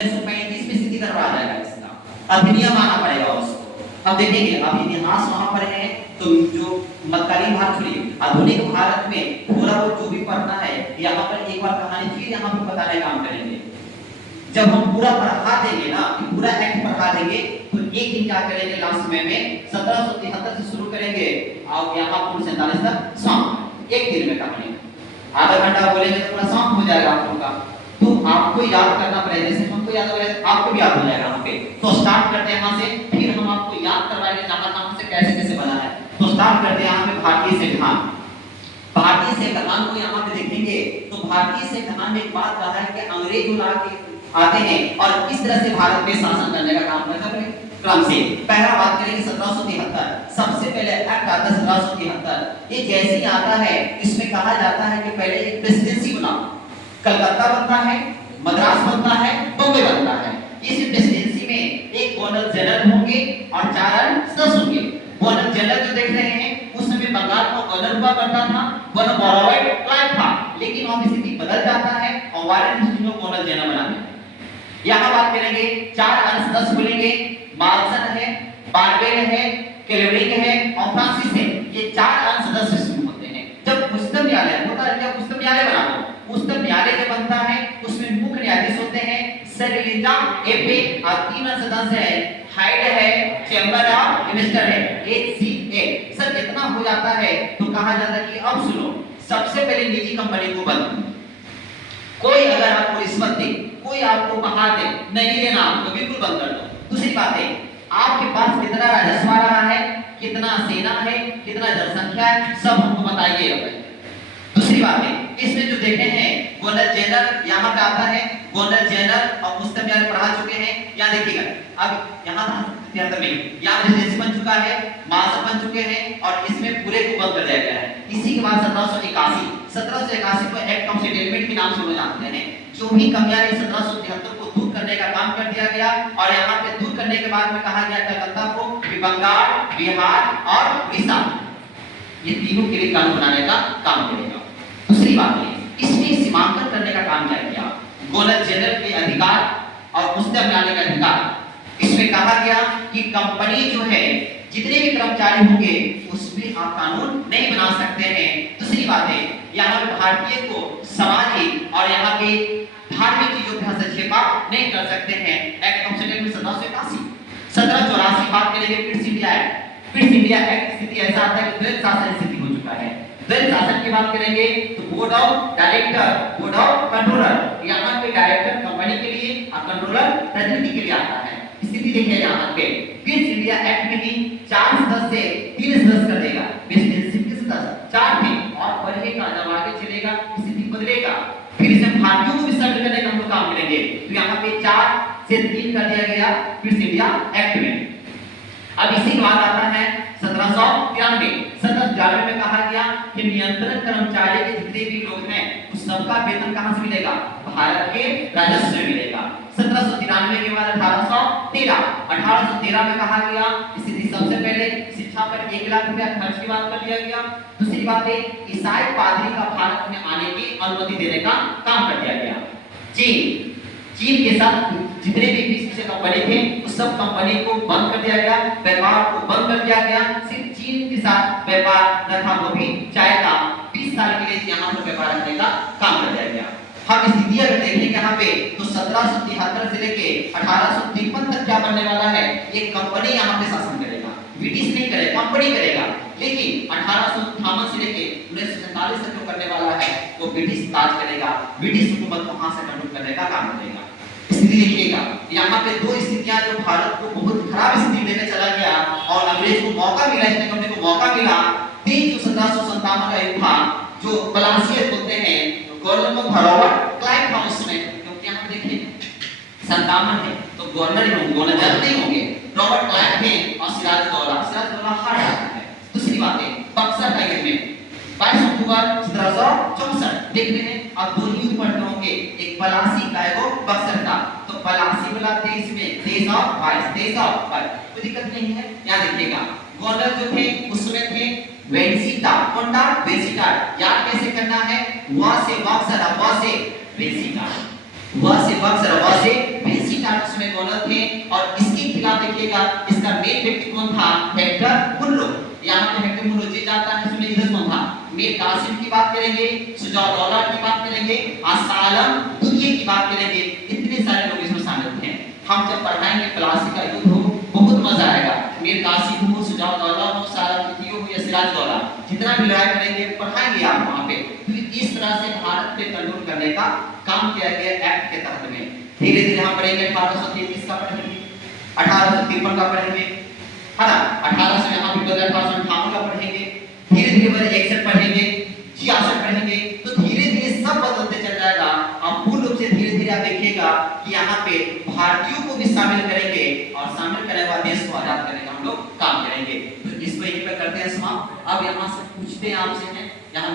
1935 में स्थिति करवा जाएगा इसका अधिनियम आना पड़ेगा उसको। अब देखेंगे अब इतिहास वहां पर है तो जो मध्यकालीन भारत छोड़िए आधुनिक भारत में थोड़ा बहुत जो भी पढ़ना है यहाँ पर एक बार कहानी फिर यहाँ पर बताने का काम करेंगे। जब हम पूरा पढ़ा देंगे ना पूरा एक्ट पढ़ा देंगे तो एक दिन क्या करेंगे लास्ट में 1773 से शुरू करेंगे और यहाँ पर 47 तक समाप्त एक दिन में कहानी। आधा घंटा बोलेंगे तो पूरा समाप्त हो जाएगा आप लोग का। तो आपको याद करना पड़ेगा जैसे हमको याद हो गया आपको भी याद हो जाएगा वहां पे। तो स्टार्ट करते हैं वहां से फिर हम आपको याद करवाएंगे जहां कहां से कैसे कैसे बना है। तो स्टार्ट करते हैं यहाँ पे भारतीय संविधान। भारतीय संविधान को यहाँ पे देखेंगे तो भारतीय संविधान में एक बात कहा है कि अंग्रेज लोग आते हैं और किस तरह से भारत में शासन करने का काम करते हैं क्रम से। पहला बात करेंगे 1773 सबसे पहले एक्ट आता है 1773। ये जैसे ही आता है इसमें कहा जाता है कि पहले एक प्रेसिडेंसी बनाओ। कलकत्ता बनता है, मद्रास बनता है, बॉम्बे बनता है। इस प्रेसिडेंसी में एक गवर्नर जनरल होंगे और 4 सदस्य होंगे। गवर्नर जनरल जो देख रहे हैं उस समय बंगाल का गवर्नर हुआ करता था गवर्नर बॉरोवेट क्लाइव था, लेकिन वहां स्थिति बदल जाता है और वायरन को गवर्नर जनरल बना देते हैं। यहाँ बात करेंगे 4 सदस्य बोलेंगे मार्सन है, बारबेल है, केलेवरिंग है और फ्रांसिस है। ये 4 सदस्य शुरू होते हैं। जब उच्चतम न्यायालय होता है जब उच्चतम न्यायालय बना दो उच्चतम न्यायालय जब बनता है उसमें मुख्य न्यायाधीश होते हैं सर एलिजाबेथ एफए और 3 सदस्य है हाइड है, चैम्बर ऑफ मिनिस्टर है, एचसीए। सर इतना हो जाता है तो कहा जाता है कि अब सुनो सबसे पहले निजी कंपनी को बंद। कोई अगर आपको रिश्वत दे कोई आपको उपहार दे नहीं लेना तो बिल्कुल बंद कर दो। दूसरी बात है आपके पास कितना राजस्व आ रहा है, कितना सेना है, कितना जनसंख्या है, सब हमको बताइए। दूसरी बात है इसमें जो देखे हैं गवर्नर जनरल यहाँ पे आता है। गवर्नर जनरल और उच्चतम न्यायालय पढ़ा चुके हैं। यहाँ देखिएगा अब यहाँ यहाँ प्रेसिडेंसी बन चुका है, मार्शल बन चुके हैं और इसमें पूरे को बंद कर दिया गया है। इसी के बाद 1781 को एक्ट ऑफ सेटलमेंट के नाम से लोग जानते हैं। जो भी कमियां रही 1773 को दूर करने का काम कर दिया गया और यहाँ पे दूर करने के बाद में कहा गया कलकत्ता को बंगाल, बिहार और उड़ीसा ये तीनों के लिए कानून बनाने का काम करेगा। दूसरी बात है इसमें सीमांकन करने का काम क्या किया गवर्नर जनरल के अधिकार और उच्चतम न्यायालय का अधिकार। इसमें कहा गया कि कंपनी जो है जितने भी कर्मचारी होंगे उसमें आप कानून नहीं बना सकते हैं। दूसरी बात है यहाँ पे भारतीय को सामाजिक और यहाँ के धार्मिक चीजों का हस्तक्षेप नहीं कर सकते हैं। Act of settlement 1781। 1784 बात करेंगे Pitt's India act. Pitt's India act स्थिति ऐसा आता है कि द्वैध शासन स्थिति हो चुका है। द्वैध शासन की बात करेंगे तो board of director, board of controller, यहाँ पे डायरेक्टर कंपनी के लिए और कंट्रोलर राजनीति के लिए आता है। स्थिति देखिए यहाँ पे पिट्स इंडिया एक्ट में ही 4 सदस्य से 3 सदस्य कर देगा। प्रेसिडेंसी के सदस्य 4 थे और बढ़ेगा जब आगे चलेगा स्थिति बदलेगा। फिर इसमें भारतीयों को भी सर्व करने का हम लोग काम करेंगे। तो यहाँ पे 4 से 3 कर दिया गया पिट्स इंडिया एक्ट में। अब इसी के बाद आता है 1793 में कहा गया कि नियंत्रण कर्मचारी के जितने भी लोग हैं उस सबका वेतन कहां से मिलेगा भारत के राजस्व से मिलेगा। 1793 के बाद 1813 में कहा गया स्थिति सबसे पहले शिक्षा पर 1 लाख रुपया खर्च की बात कर दिया गया। दूसरी बात है ईसाई पादरी का भारत में आने की अनुमति देने का काम कर दिया गया। चीन के साथ जितने भी विश्व कंपनी थे उस सब कंपनी को बंद कर दिया गया, व्यापार को बंद कर दिया गया। सिर्फ चीन के साथ व्यापार रखा वो भी चाहेगा 20 साल के लिए यहाँ पर व्यापार रखने का काम कर दिया गया। हम स्थिति अगर देखेंगे यहाँ पे तो 1773 से लेके 1853 तक क्या बनने वाला है एक कंपनी यहाँ पे शासन करेगा। ब्रिटिश नहीं करेगा कंपनी करेगा। लेकिन 1858 से लेके 1947 तक जो करने वाला है वो ब्रिटिश राज करेगा। ब्रिटिश हुकूमत को वहां से कंट्रोल करने का काम करेगा। स्थिति देखिएगा यहाँ पे 2 स्थितियां जो भारत को बहुत खराब स्थिति देने चला गया और अंग्रेज को मौका मिला, इसने कंपनी को मौका मिला। 1757 का युद्ध था जो बलासियत बोलते हैं गवर्नर बॉरोवेट क्लाइव था उसमें। क्योंकि यहाँ देखिए 57 है तो गवर्नर ही होंगे, गवर्नर जनरल नहीं होंगे। रॉबर्ट क्लाइव थे और सिराजदौला हार जाता है। दूसरी बात है बक्सर का युद्ध में 22 अक्टूबर 1764 देखते हैं अब 2 युद्ध पड़ते होंगे। एक पलासी का है वो बक्सर का। तो पलासी वाला देश में देश ऑफ कोई दिक्कत नहीं है। यहाँ देखिएगा गवर्नर जो थे उसमें थे वेंसीटा। कौन था वेंसीटा। याद कैसे करना है वहां से बक्सर वहां से वेंसीटा, वहां से बक्सर वहां से वेंसीटा। मैकडोनल्ड थे और इसके खिलाफ देखिएगा इसका मेन व्यक्ति कौन था, हेक्टर मुनरो। यहाँ पे हेक्टर मुनरो जी जाता है, सुनिए इधर कौन था, मीर कासिम की बात करेंगे, शुजाउद्दौला की बात करेंगे, आसालम दुनिया की बात करेंगे, इतने सारे लोग इसमें शामिल थे। हम जब पढ़ाएंगे क्लासिकल युद्ध हो बहुत मजा आएगा। मीर कासिम हो, शुजाउद्दौला हो, सालम द्वितीय हो या सिराजुद्दौला, जितना भी लड़ाई करेंगे पढ़ाएंगे आप वहां पे। तो इस तरह से भारत पे कंट्रोल करने का काम किया गया एक्ट के तहत में। धीरे धीरे हम पढ़ेंगे 1833 का पढ़ेंगे, 1853 का पढ़ेंगे, है ना, 1800 यहाँ भी 1858 का पढ़ेंगे, धीरे धीरे 61 पढ़ेंगे, 66 पढ़ेंगे। तो धीरे धीरे सब बदलते चल जाएगा। अब पूर्ण रूप से धीरे धीरे आप देखिएगा कि यहाँ पे भारतीयों को भी शामिल करेंगे और शामिल करने के बाद देश को आजाद करने का हम लोग काम करेंगे। तो इस पर करते हैं समाप्त। अब यहाँ से पूछते हैं आपसे हैं यहाँ